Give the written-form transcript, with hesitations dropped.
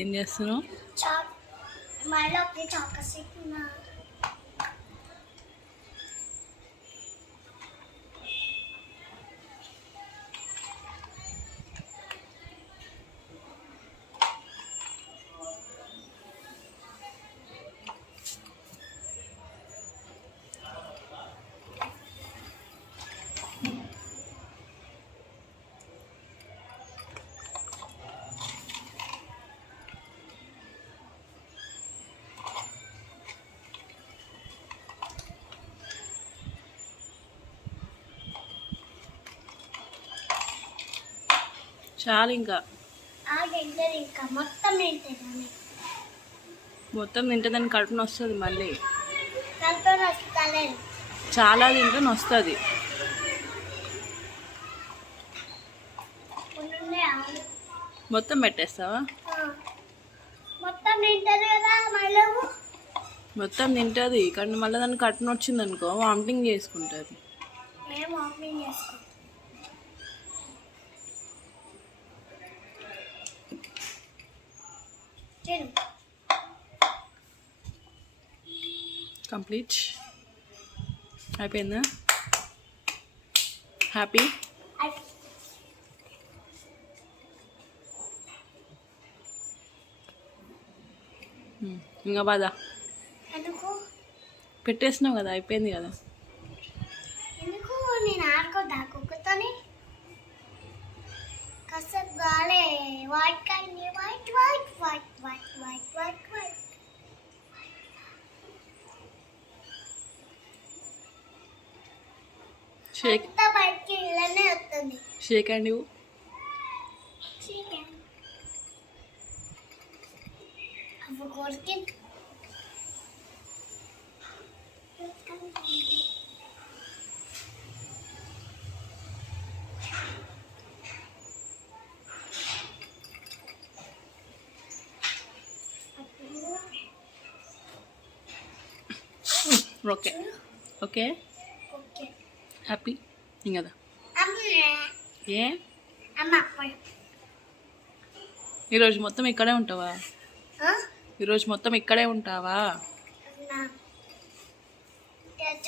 ఏం చేస్తున్నావు? చాలు ఇంకా మొత్తం తింటేదాన్ని కడుపున వస్తుంది. మళ్ళీ చాలా తింటే వస్తుంది. మొత్తం పెట్టేస్తావా? మొత్తం తింటుంది కానీ మళ్ళీ దాన్ని కడుపున వచ్చింది అనుకో వామిటింగ్ చేసుకుంటుంది. కంప్లీట్ అయిపోయిందా? హ్యాపీ? ఇంకా బాధ పెట్టేసినావు కదా, అయిపోయింది కదా. నేను ఆడుకోద్దా కుక్కతోని? కాసేపు గాలే వైట్ కానీ wait wait wait wait wait wait wait shake బయటికి ఇళ్ళనే వస్తుంది. షేక్ అండి అవి కొరికి ఓకే ఓకే హ్యాపీ ఇంకదా. ఏ ఈరోజు మొత్తం ఇక్కడే ఉంటావా? ఈరోజు మొత్తం ఇక్కడే ఉంటావా?